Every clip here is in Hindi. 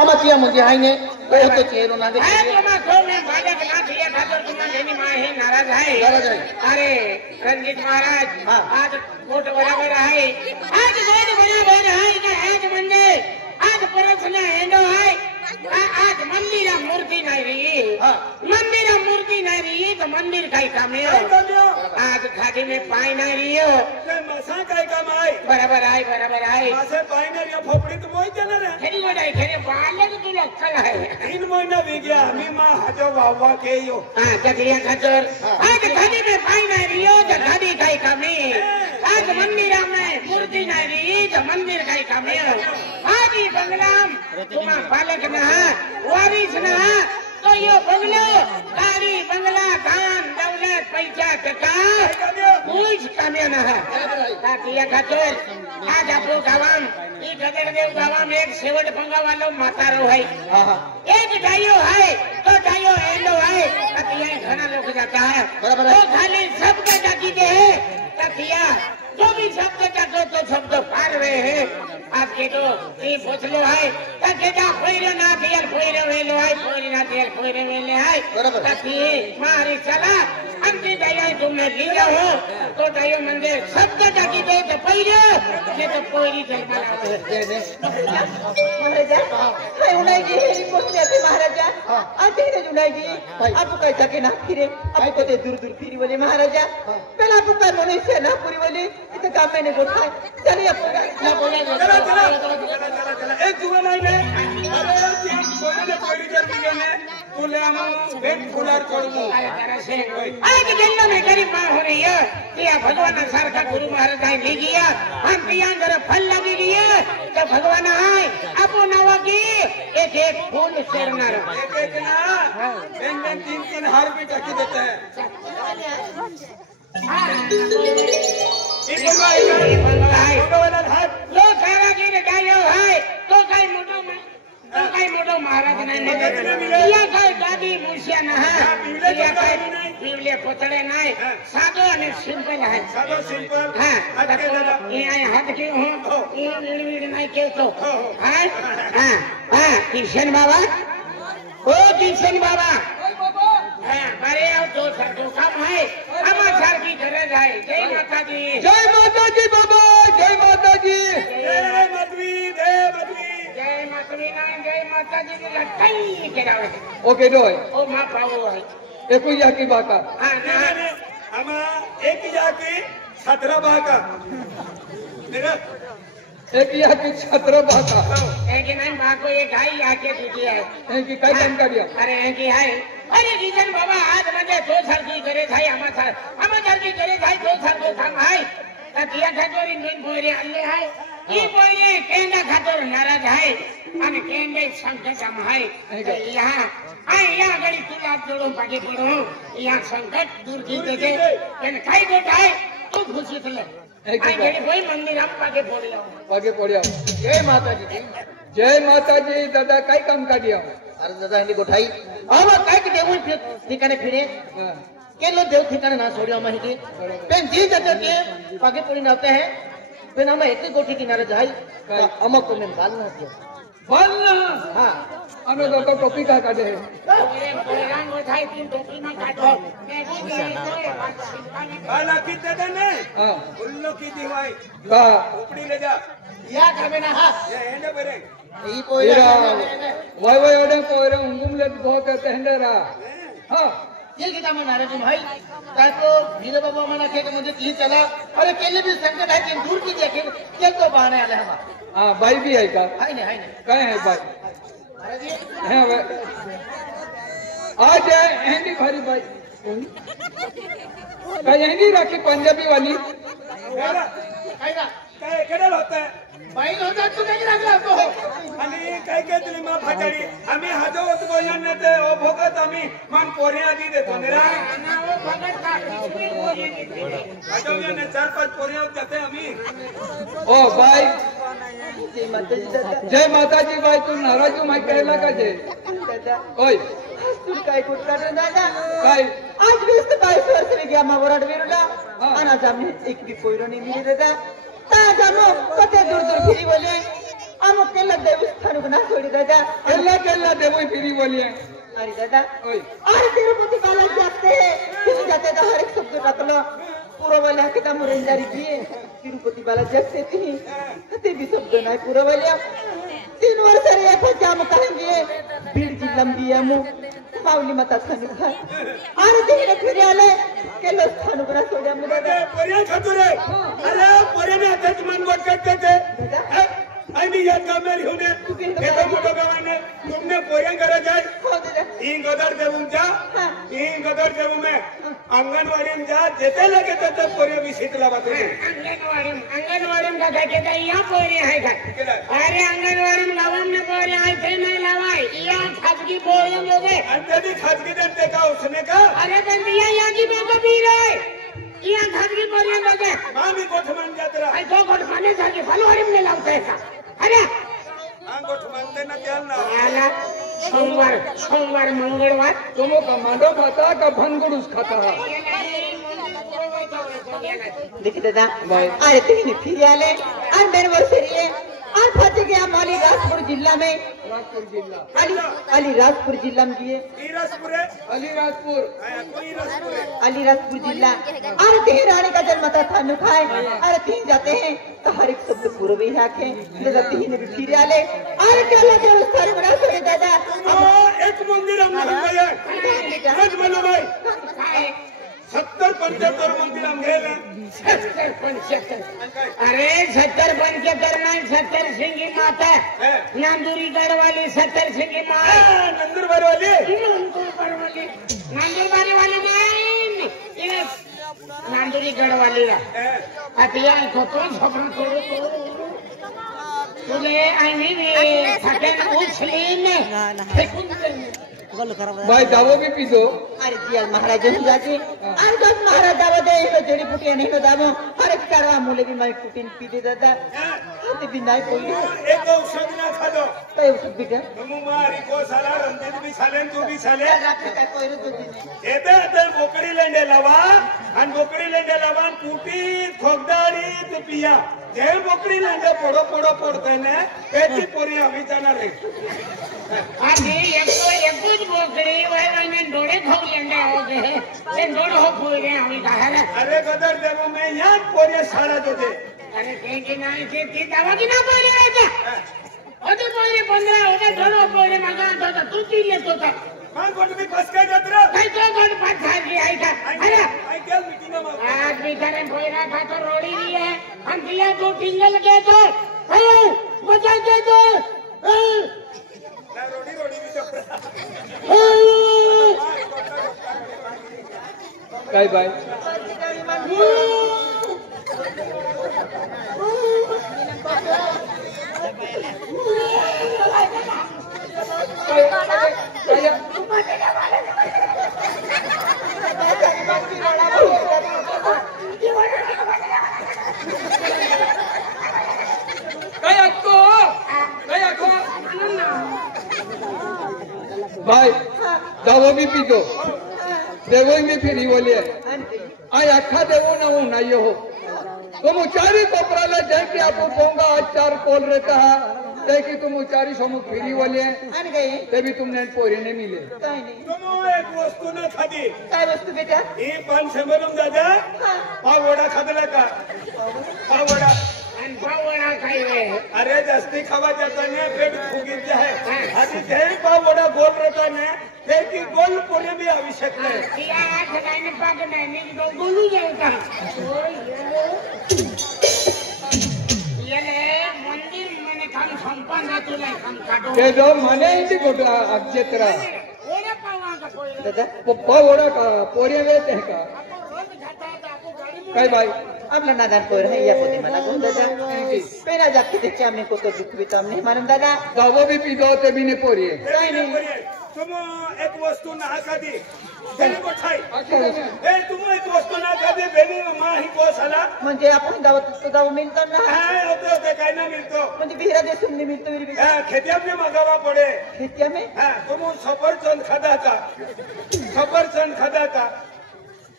अमाचिया मुझे हाई ने कोई तो चेहरो ना देखे है तुम को मैं बाजा के ना थिया ठाकुर तुम देनी मां है नाराज है अरे रंजीत महाराज आज वोट बराबर है आज वोट बराबर है कि आज मंडे आज परसना हेंडो है आज मंदिर मूर्ति नहीं रही मंदिर मूर्ति नहीं रही तो मंदिर का ही काम है आज खादी में पाई नहीं रही हो मसा काय काम आहे बराबर आहे मासे पाई नाही रे फोपडी तो मोय देणार रे खेरी गोडाई खेरी बालक तुला अक्कल आहे 3 महीना भी गया मी मा हाजो वावा के यो जगरिया खजर आज खादी में पाई नहीं रही हो तो खादी का ही काम है आज मंदिर में मूर्ति नहीं रही तो मंदिर का ही काम है आज ही बंगलाम तुम्हारा बालक ना वारिस ना तो यो बंगलो गाड़ी बंगला धान दौलत पैसा टका कुछ कमिया ना है ताकिया खाचोर आज आपको गावाम ई गदर देव गावाम एक सेवट पंगा वालो मातारो है एक डाइयो है तो डाइयो एंडो है ताकिया घना लोग जाता है तो खाली सबका जाती दे ताकिया जो भी शब्द जातो तो शब्द पार रहे हैं आपके तो ये पूछलो है ताकि जा कोई ना दियल कोई वेलो है कोई ना दियल कोई वेले है ताकि मारी चला अंति दया तुमने लिया हो तो दया मंदिर शब्द जाती दे तो पहिले ये तो कोई चल महाराजा काय उनाई जी हेरी पोचले आते महाराजा आते रे जुनाई जी आपको काय जाके ना फिरे आपको ते दूर दूर फिरी बोले महाराजा पहला आपको काय मने से ना पूरी बोले इतना काम मैंने बोला चलिए आपको ना बोले चला एक जुगा महिने अरे कोई कोई जर बिगेने तुले हम भेट फुलार करू आज दिन में गरीब मां हो रही है कि भगवान सारखा गुरु महाराज आई ले गया हम पिया जरा फल लगी गया तो भगवान आए अपो नवा की एक एक फूल सेरना एक ना दिन 3 हार भी ढकी देते हैं ये बंगला है लो सारा की डायो है तो कई मोटो महाराज ने या कई दादी मुर्शिया ना है या कई पीवले पोतड़े नहीं सादो और सिंपल है सादो सिंपल हां ये हाथ के हो ये वीड़ नहीं के तो हां हां किशन बाबा ओ किशन बाबा अरे अब तो सर तो काम है समाचार की गरज है जय माता जी बाबा जय माता जी जय मधवी जय माता जी की लटकाई के रावे ओके डोय ओ मां पावो है एको या की बाका हां ना हम एक जाके 17 बाका देखा एक या की 17 बाका एक नहीं मां को एक गाय आके दीजिए है एक की काय काम करिया अरे एक ही है अरे किशन बाबा आज मुझे 2 साल की करे थाई हमार की करे थाई 2 साल को काम है तकिया खातोरी में बोरे आले है ये बोरे केंदा खातोर नाराज है અને કેંડે સંકટ અમાય यहाँ यहाँ गड़ी तुला जोड़ो पाके पड़ो यहाँ संकट दूर की दे केन खाई गोटाय तू खुशी थले आई गड़ी कोई मंदिर हम पाके पड़िया जय माता जी दादा काय काम काढिया अरे दादा हिंदी गोठाई अब काय के देऊ ठिकाणे फिरे केलो देव ठिकाणे ना छोड़ियो माहिती पेन जी जाते के पाके पड़ी नाते हैं पेन हम एक गोठी किनारे जाई अमक को में बालना दियो बालना हां અમે તો ટોપી કા કાઢે रंग उठाई तीन टोपी में काटो बाला की दे ने हां उल्लो की दिवाई का उपड़ी ले जा या करबे ना हां ये हेंडे बरे ई कोयरा वाय ओडे कोयरा उंगुम ले बहुत तेंडरा हां ये गीता में नाराज भाई ताको वीर बाबा मना के मुझे की चला अरे केले भी संकट है कि दूर की देखे के तो बहाने आले हम हां भाई भी है का है नहीं काय है भाई महाराज जी है वे आज एंडी भारी भाई काय एंडी राखी पंजाबी वाली कायदा काय केडल होता है बाई होता तू नहीं लागला तो आणि काय काय तुली मा फाटाडी आम्ही हाजो होत बोलणार नाही ते ओ भोगत आम्ही मान पोरे आधी देतो निरा ना वो भगत का किसमें बोले हाजो ने 4-5 पोरे जाते आम्ही ओ भाई जय माता जय माता जी दादा जी भाई तू नाराज माय कहला का जे दादा ओय तू काय कुठला रे दादा काय आज वेस्ट काय सरसरी गया मा वराड वेरुडा अना जामी एक भी कोयरो नहीं मिले दादा ता जानो कते दूर दूर फिरी बोले आम केला देवस्थान गुना सोडी दादा केला देवो फिरी बोलिए अरे दादा ओय अरे तिरुपति बालाजी जाते तो हर एक शब्द रखलो पूरा वाला के दाम रेंजारी दिए तिरुपति बालाजी जाते थी भी शब्द नहीं पूरा वाला 3 वर्ष रे जाम कहेंगे भीड़ जिल्ला दिया मु माऊली माता थानु खा अरे तिकडे फिरे आले केलो स्थान गुना सोड्या मु दादा पर्या खतुरे अरे पर्या ने आताच मन गोट करते थे आम्ही या कामाला होणे हे मोठं गावाने तुमने पोऱ्या करा जाय हो दादा इन गदर देऊन जा इन गदर देऊ में अंगनवाड़ी में जा जेते लगे तो पोऱ्या विषित लावा तुम्ही अंगनवाड़ी का काय के या पोरी आहे का अरे अंगनवाड़ी में गावात ने पोरी आहे ते नाही लावाय या खाजगी पोरी लोगे अंते भी खाजगी देते का उसने का अरे पण या की बेटा भी रे या खाजगी पोरी लोगे मामी गोठमान जात्रा आई तो गोठ खाने जाके फलवारी में लावते का अरे गोठमान देना त्याल ना याला सोमवार मंगळवार तुम का मांडो खाता का भनगुड़ूस खाता है देखिए दादा अरे तीन फिर आले और मेरे वर्ष रे और फंस गया माली राजपुर जिला में राजपुर जिला अलीराजपुर जिला में गए ईरासपुरे अलीराजपुर कोई ईरासपुरे अलीराजपुर जिला अरे तीन रानी का जन्म था थानु खाए अरे तीन जाते हैं तो हर एक शब्द पूर्व ही आखे दादा तीन भी फिर आले अरे केला देवस्थान बना सोरे दादा एक मंदिर हमने गया आज बोलो भाई 70-75 मंदिर हम गेले 70-75 अरे 70-75 नाही 70 सिंगी माता नांदुरी गढ़वाली 70 सिंगी माता नंदुरबार वाली नाही नांदुरी गढ़वाली आता तो झोपण करू तुझे आम्ही फाट्यान उचली ने भाई दावो भी पी दो अरे जी महाराज जाके अरे दस महाराज दावा दे तो जड़ी पुटिया नहीं तो दावो अरे करवा मूले भी मैं पुटिन पी दे दादा हाथ भी नहीं कोई एक औषध ना खा दो तो औषध बेटा तुम मारी को साला रंजित भी सालेन तू भी साले रात्री का कोई तो दिन येते बोकडी लेंडे लावा आणि बोकडी लेंडे लावा पुटी खोगदाडी तू पिया जे बोकडी लेंडे पोडो पडते ने त्याची पोरी आम्ही जाणार आहे आधी एकच बोकडी वय डोळे खाऊ लेंडे हो गए ते डोळे हो फुल गए आम्ही काय अरे गदर देवो में यहाँ पोरी साड़ा देते अरे ते नाही ते दावा की ना पोरी राहायचा होते पोरी 15 होते डोळे पोरी मागा होता तू ती येत होता मान कोण मी कस काय जत्रा काय तो कोण पाच झाली आहे का अरे आई क्या मीटिंग में आज भी करे पोरा का तो रोड़ी ली है हम दिया दो टिंगल के तो बचा के तो ना रोडी भी जत्रा काय भाई भाई दावो भी पी दो देवो भी फिरी बोलिए आई अखा देवो ना हूं ना ये हो तुम उचारी कोपराला जाए कि आपको कहूंगा आज 4 कॉल रहता है देखिए तुम उचारी समूह फिरी बोलिए आन गए तभी तुमने पोरे नहीं मिले काय नाही तुम एक वस्तू न खादी काय वस्तू बेटा ही 500 मरून दादा पाव वडा खादला का पाव वडा आणि पावडा खाई रे अरे जास्ती खावा जाता ने पेट फुगीत है आधी ते पाव वडा गोल रहता ने ते की गोल पोरे भी आवश्यक नाही या आठ नाही पाक नाही नी तो बोलू जाऊता येले मंदिर मने काम संपन्न है तुला काम काढो ते जो मने इथे गोटला अक्षेत्रा ओरे पावा का कोई दादा पाव वडा का पोरे वेते है का आपण रोज खाता है आपण गाडी में काय भाई आपला नादान पोर है या पोती मला गो दादा पेना जाके ते चामने को तो दुख भी तामने मानम दादा दावो भी पी दो ते भी नहीं पोरी काय नाही तुम एक वस्तू ना खादी बेली को ठाई ए तुम एक वस्तू ना खादी बेली मा ही को साला म्हणजे आपण दावत तो दाव मिळतो ना हां होते काय ना मिलतो म्हणजे बिहरा देसून नहीं मिलतो मेरी बेटा खेतिया में मगावा पड़े खेतिया में हां तुम सफरचंद खादा का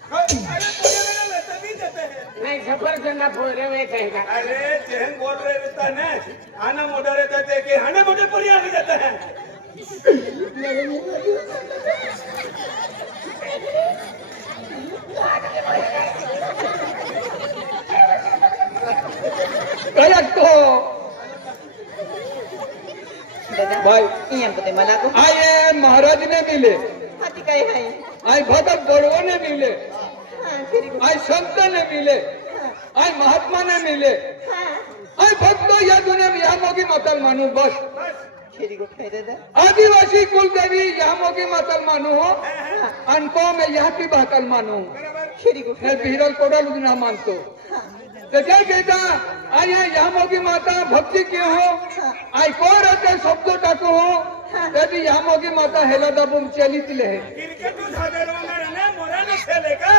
अरे पोरे में तभी देते हैं। नहीं सफरचंद पोरे में कहेगा। अरे जहन बोल रहे रहता ना आना मोटा रहता थे कि आने मोटे पूरी आ जाते हैं। कलक तो भाई ये हमको ते मना को आए महाराज ने मिले हाथी काय है आए भगत बड़ों ने मिले हां फेरी को आए संत ने मिले आए महात्मा ने मिले हां आए भक्तों या दुनिया में यहाँ मोगी मतल मानू बस फेरी को खाई दादा आदिवासी कुल देवी यहाँ मोगी मतल मानू हो अनको में यहाँ की बातल मानू फेरी को मैं बिहरल कोडल ना मानतो तो क्या कहता आए यहाँ मोगी माता भक्ति क्यों हो आई को रहते शब्दों टाको हो यदि यहाँ मोगी माता हेला दबुम चली तिले है क्रिकेट उठाते रोने ने मोरा ने खेलेगा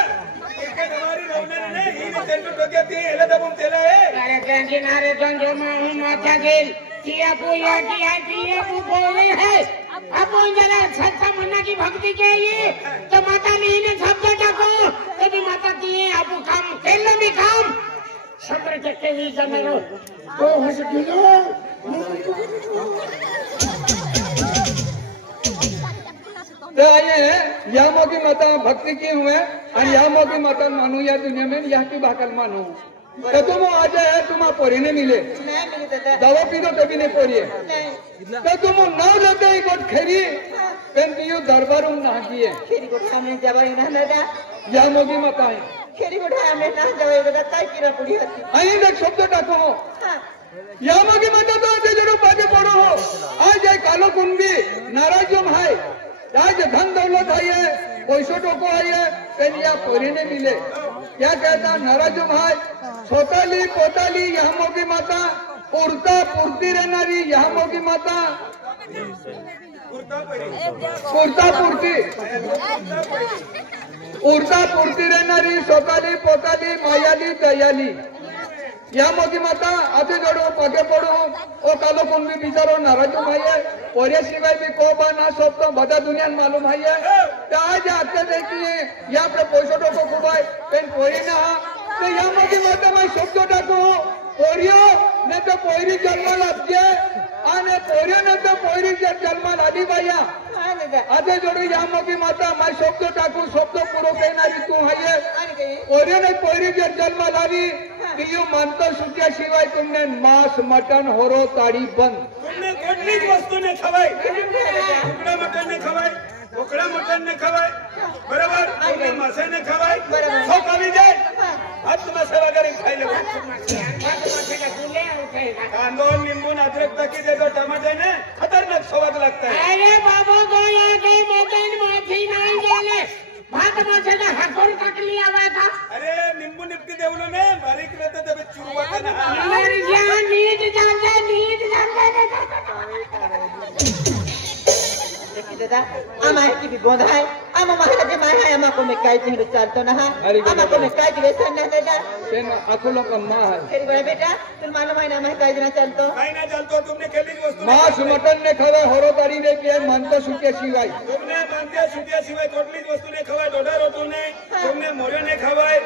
क्रिकेट हमारी रोने ने ही ने तेल तो क्या थी हेला दबुम चला है अरे कंजी नारे संजो में हूँ माता गेल किया बोल रही है अब वो जरा सच्चा मन्ना की भक्ति के ये तो माता ने इन्हें सब को यदि माता दिए अब काम खेल भी काम सब्र के भी जमरो तो हंस दिलो तो आए यहाँ मोगी माता भक्ति की हुए और यहाँ मोगी माता मानू या दुनिया में यहाँ की बाकल मानू तो तुम आज है तुम पोरी ने मिले मैं मिली दादा दवा पी दो तभी नहीं पोरी नहीं तो तुम नाव लेते ही गोट खेरी पेन दियो दरबार ना किए फेरी को हमने जवाई ना दादा यहाँ मोगी माता है फेरी को हमने ना जवाई दादा काय किरा पुड़ी हती आई देख शब्द टाको हो हां यहाँ मोगी माता तो आते जड़ो पाके पड़ो हो आज जाए कालो कुंभी नाराज जो भाई आज धन दौलत आई है पैसों टोको आई है पेनिया पोरी ने मिले क्या कहता नाराज भाई छोटाली पोताली यहाँ मोगी माता उड़ता पुरती रहनारी यहाँ मोगी माता उड़ता पुरती उड़ता पुरती रहनारी छोटाली पोताली मायाली दयाली यहाँ मोगी माता आते जोड़ो पगे पड़ो ओ कालो कुंभी बिचारो नाराजो भाई है और ये सिवाय भी को बा ना सब तो बता दुनिया में मालूम भाई है तो आज आते देखिए यहाँ पे पैसों को खुबाई पेन पोरी ना तो यहाँ मोगी माता मैं सब तो डाको पोरियो ने तो पोरी जन्म लागे आने पोरियो ने तो पोरी जन्म लादी भैया हां दादा आते जोड़ो यहाँ मोगी माता मैं सब तो डाकू सब तो पूरा कहनारी तू है आने गई पोरियो ने पोरी जन्म लावी यू मानतो सुट्या शिवाय तुमने मांस मटन होरो ताड़ी बंद तुमने कोटली वस्तु ने खवाई कुकड़ा मटन ने खवाई कुकड़ा मटन ने खवाई बराबर तुमने मासे ने खवाई सो कभी जाए हाथ मासे वगैरह खाई लो कांदो नींबू अदरक तक दे दो टमाटर ने खतरनाक स्वाद लगता है अरे बाबा गोया के मटन माछी नहीं जाने भात माछे का हकोर तक लिया हुआ था अरे नींबू निपटी देवलो ने बारीक रहते तब चुरुआ का ना हमारी जान नींद जानते देखी दादा आमा की भी बोंधा है आमा महाराज माय है आमा को में काय दिन चलतो ना आमा को में काय दिवस ना दादा पेन अखुलो का माँ है फेरी बड़ा बेटा तुम मालूम है ना मैं काय दिन चलतो कहीं ना चलतो तुमने खेली वस्तु मांस मटन ने खवाय होरो ताड़ी ने किया मानतो सुट्या शिवाय तुमने मानते सुटिया सिवाय कोटली वस्तु ने खवाई डोडा रोटू ने तुमने मोरे ने खवाई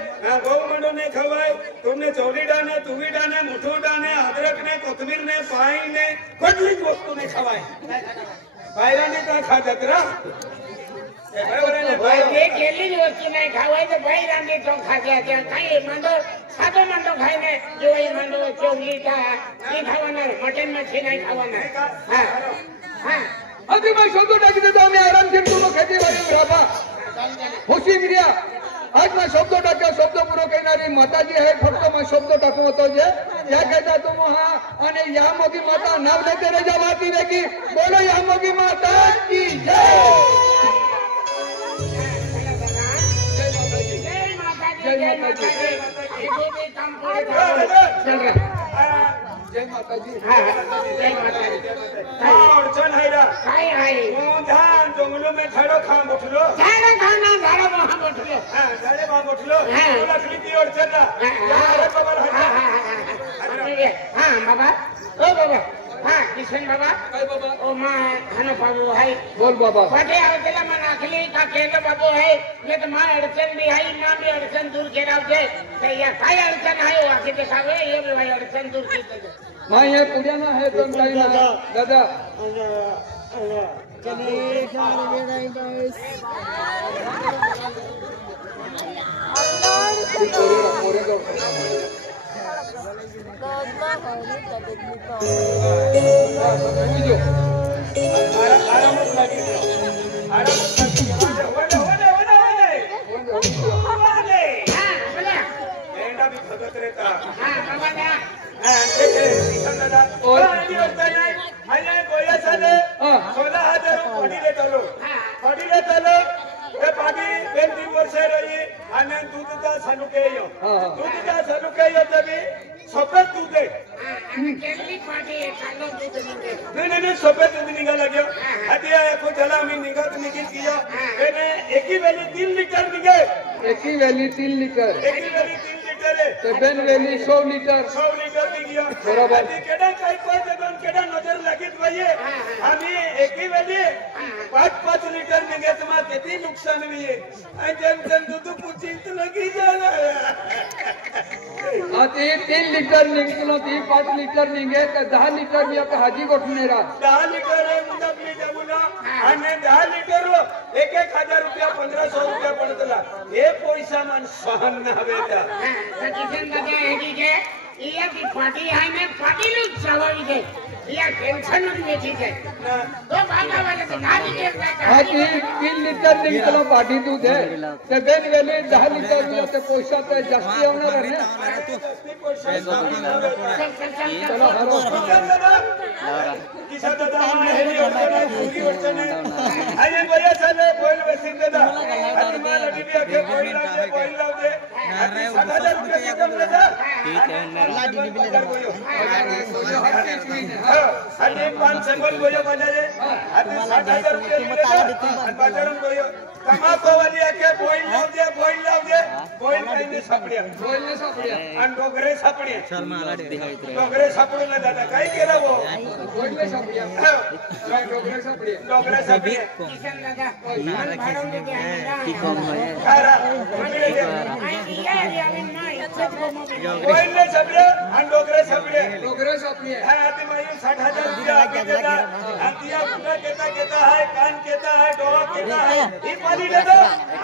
गौ मंडो ने खवाई तुमने चौली डाने तुवी डाने मुठू डाने अदरक ने कोथमीर ने पाई ने कोटली वस्तु ने खवाई बायरा ने का खा जतरा बराबर है भाई ये केली वस्तु नहीं खावे तो भाई रानी तो खा जाते हैं खाई मंडो सादो मंडो खाई ने जो ये मंडो चौली का ये खावाना मटन मछली नहीं खावाना हाँ हाँ अभी मैं शब्दों डाकी देता हूँ मैं आराम से तुम खेती वाली राबा खुशी मिलिया आज मैं शब्दों डाका शब्दों पूरा कहनारी माता जी है फक्त मैं शब्दों डाकू होतो जे क्या कहता तुम हाँ अने यहाँ मोगी माता नाव लेते रह जावाती रहेगी बोलो यहाँ मोगी माता की जय जय माता जी ये भी काम पूरे चल रहा जय माता जी हाँ जय माता जी और चल हैरा खाई आई धान जंगलों में खड़ो खाम उठलो सारा खाना सारा वहाँ बैठ लो हां सारे वहां उठलो हाँ। लकड़ी की ओर चल रहा यार कबर हटा हाँ बाबा ओ बाबा हाँ किशन बाबा काय बाबा ओ माँ खाना पाबो है बोल बाबा पटे आवतेला मना दाखली का केलं बाबू है ये तो मां अडचण भी आहे मां भी अडचण दूर केरावते ते या काय अडचण आहे वाकी देखावे ये भी भाई अडचण दूर केते मां ये पुढे ना है तो काही ना दादा चलिए कैमरे में गाइस पोरे दो आरामच लागेल एंडा भी भगत रहता गोया साले 16,000 पडीले तलो हे पाडी 2-3 वर्ष रही आणि दूधचा सनुके यो तभी सफेद दूध आहे केली पाटी चाललो दूध निघते नहीं सफेद दूध निघाला गयो आता को चला आम्ही निघित किया मैंने एक ही वेली 3 लीटर निघे एक ही वेली 3 लीटर है तो बेन वेली 100 लीटर निघिया बरोबर आधी केडा काय पाहिजे दोन केडा नजर लागीत पाहिजे आम्ही एक ही वेली 5 लीटर निघे तुम्हाला किती नुकसान होईल आणि जेम दूध पुचित लगी जाला आता 3 लीटर निघलो ती 5 लीटर निघे तर 10 लीटर मी आता हाजी गोठणे रा 10 लीटर मुदपली जाऊला आणि 10 लीटर 1,000 रुपया 1,500 रुपया पडतला हे पैसा मन सहन ना बेटा किशन दादा हेडी के या की पाटी आहे ने पाटीलू जवाबी दे या टेंशन मध्ये ठीक आहे तो भागा वाले तो नाली के हाँ 3 लीटर निघलो पाठी दूध है ते बेन वेली 10 लीटर मी आता पैसा तर जास्ती होणार आहे चलो हरो किसा दादा हेडी अडचण पूरी अडचण आहे भैया चले बोल बसिन दादा आणि मला डीबी आखे बोल लाव दे 60,000 रुपये कम दादा ठीक है अल्लाह डीबी ले आणि 5 सेकंड बोलो बाजारे आणि 60,000 रुपये आणि बाजारून बोलो कमाको वाली आखे बोल लाव दे बोल काहीने सापड्या आणि डोगरे सापड्या चल मला डोगरे सापडू ना दादा काय केलं वो बोलले सापड्या डोगरे सापड्या किशन दादा मन भाडून दे की कम है खारा बोलले सापड्या आणि डोगरे सापड्या हा आती माई 60,000 रुपये आगे देता आणि या पुन्हा घेता आहे कान घेता आहे डोळा घेता आहे ही पाली देता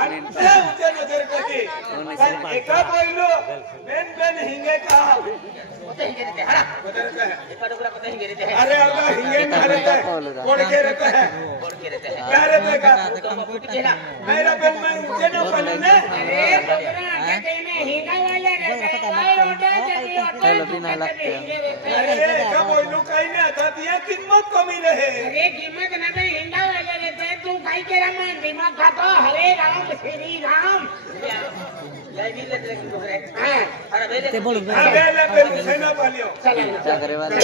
आणि ते उच्च नजर करते पण एका पहिलो बेन हिंगे का अरे अल्लाह हिंगे ना रहता है कोड़ के रहता है क्या रहता है का मेरा बेन में ऊंचे ना पलने अरे कहते हैं हिंगा वाले रहते हैं अरे का बोलू काही नाही आता ती किंमत कमी रहे अरे कीमत ना में हिंगा वाले रहते हैं तू काई के राम दिमाग खाता हरे राम श्री राम ते बोल बेले सेना पालियो क्या करे वाले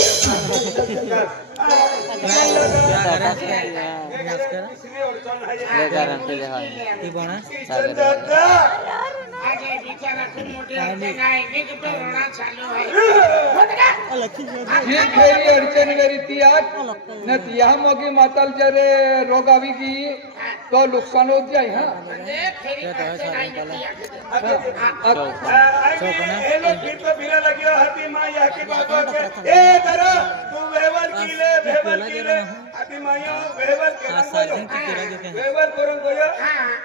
ले गारंटी दे हां की बना दादा आज बिचारा खूप मोठी अडचण आहे मी कुठे रोडा चालू आहे जी खेरी अडचण करी ती आज न तिया मोगी माताल जरे रोग आवी की तो नुकसान होत जाय हा ये लोग फिर तो फिरा लगे हाथी माँ यहाँ की बात के ए जरा तू वेवर कीले हाथी माँ वेवर करून गोया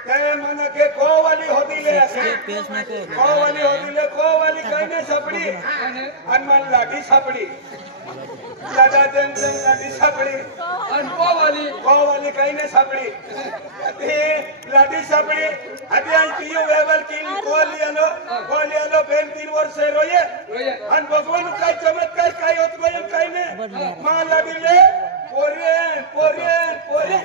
काय मन के को वाली होती ले को वाली कहने सापड़ी हनुमान लाठी सापड़ी दादा जन लाठी सापड़ी अनुभव वाली कहने सापड़ी लाठी सापड़ी अभी आज पियो वेवर किन कोलियालो बेन 3 वर्ष रोये अन भगवान काय चमत्कार काय होत गोय काय ने मां लाडीले पोरे अरे पोरे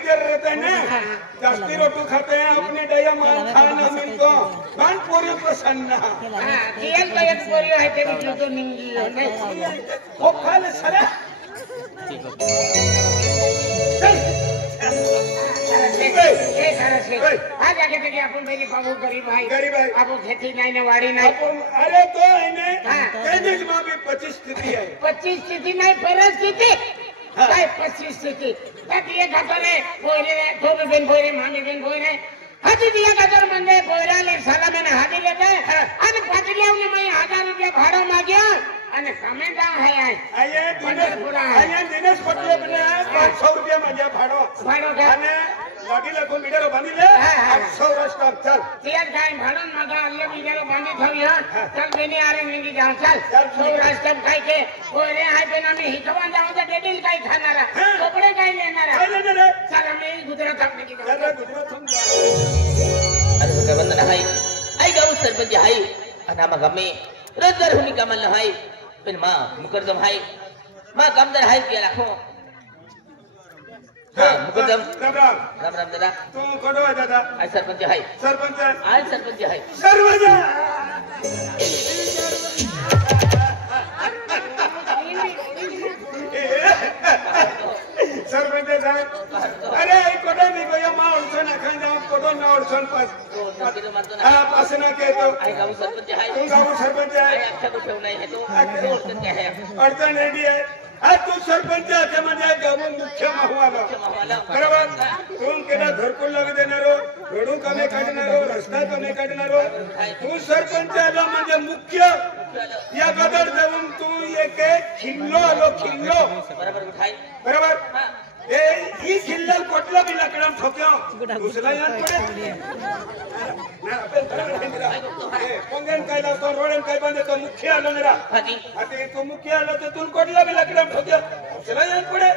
जर रहते हैं ना जास्ती रोटी खाते हैं अपने डया माल खाना मिलतो कान पोरे पसंद ना कियल तो एक पोरी आहे ते तो निंगी आहे वो खाले सरे ए खरंच आहे. हा जागे ते आपण पहिले पाहू गरीब आहे. गरीब आहे. आपण खेती नाही ना वाडी नाही. अरे तो आहे ने हा. त्याच्याच मागे 25 स्थिती आहे. 25 स्थिती नाही परिस्थिती काय 25 स्थिती त्यात एक हाताने पोयरे थोबे बेन पोयरे मामी बेन पोयरे हाती दिया गजर म्हणजे पोयराले सलामेने हाती लेते आणि पाटल्यावने मी 1000 रुपये भाडं माग्या आणि कमेंट आहे आया दिनेश पटले बने 500 रुपया माझ्या भाडं घ्या. आणि गाडीला कोण मीटर बांधिले 800 रस्ता चल तियात काय भाडून मागा अल्ले बिजालो बांधी ठेवी हा चल बेनी आरे निंगी जाऊ चल सौराष्ट्र काय के पोयरे आहे पण आम्ही हिथवान जाऊ तर डेडील काय खाणारा कपडे काय लेणारा चल आम्ही गुजरात आपली की अरे का बंधन आहे आई गाव सरपंच आहे आणि आम्हा गामे रोजगार होणी कामाला आहे पण मा मुकरदम आहे मा कामदार आहे की राखो हा मुकरदम राम राम राम राम दादा तू कोण आहे दादा आई सरपंच आहे सरपंच आई सरपंच आहे सरपंच साहेब अरे कोण मी गया मा ओळखून खान जाऊ कोण ना ओळखून पास ना के तो आई गाव सरपंच आहे तू गाव सरपंच आई आहे अख्खा कुठे नाही है तो ओळखत आहे अडचण रेडी आहे हा तू सरपंच आहे म्हणजे गाव मुख्य माहवाला बरोबर तू केला घरकुल लागू देणारो रोडू कमी काढणारो रस्ता कमी काढणारो तू सरपंच आला म्हणजे मुख्य या गदर जाऊन तू एक खिल्लो आलो खिल्लो बरोबर उठाय बरोबर ही खिल्लल कोटला बी लकडम ठोक्यो दुसरा यान पडे पंगन काय लावतो रोडन काय बांधे तो मुख्य आलो मेरा हाजी आता तो मुख्य आलो तर तू कोटला बी लकडम ठोक्यो दुसरा यान पडे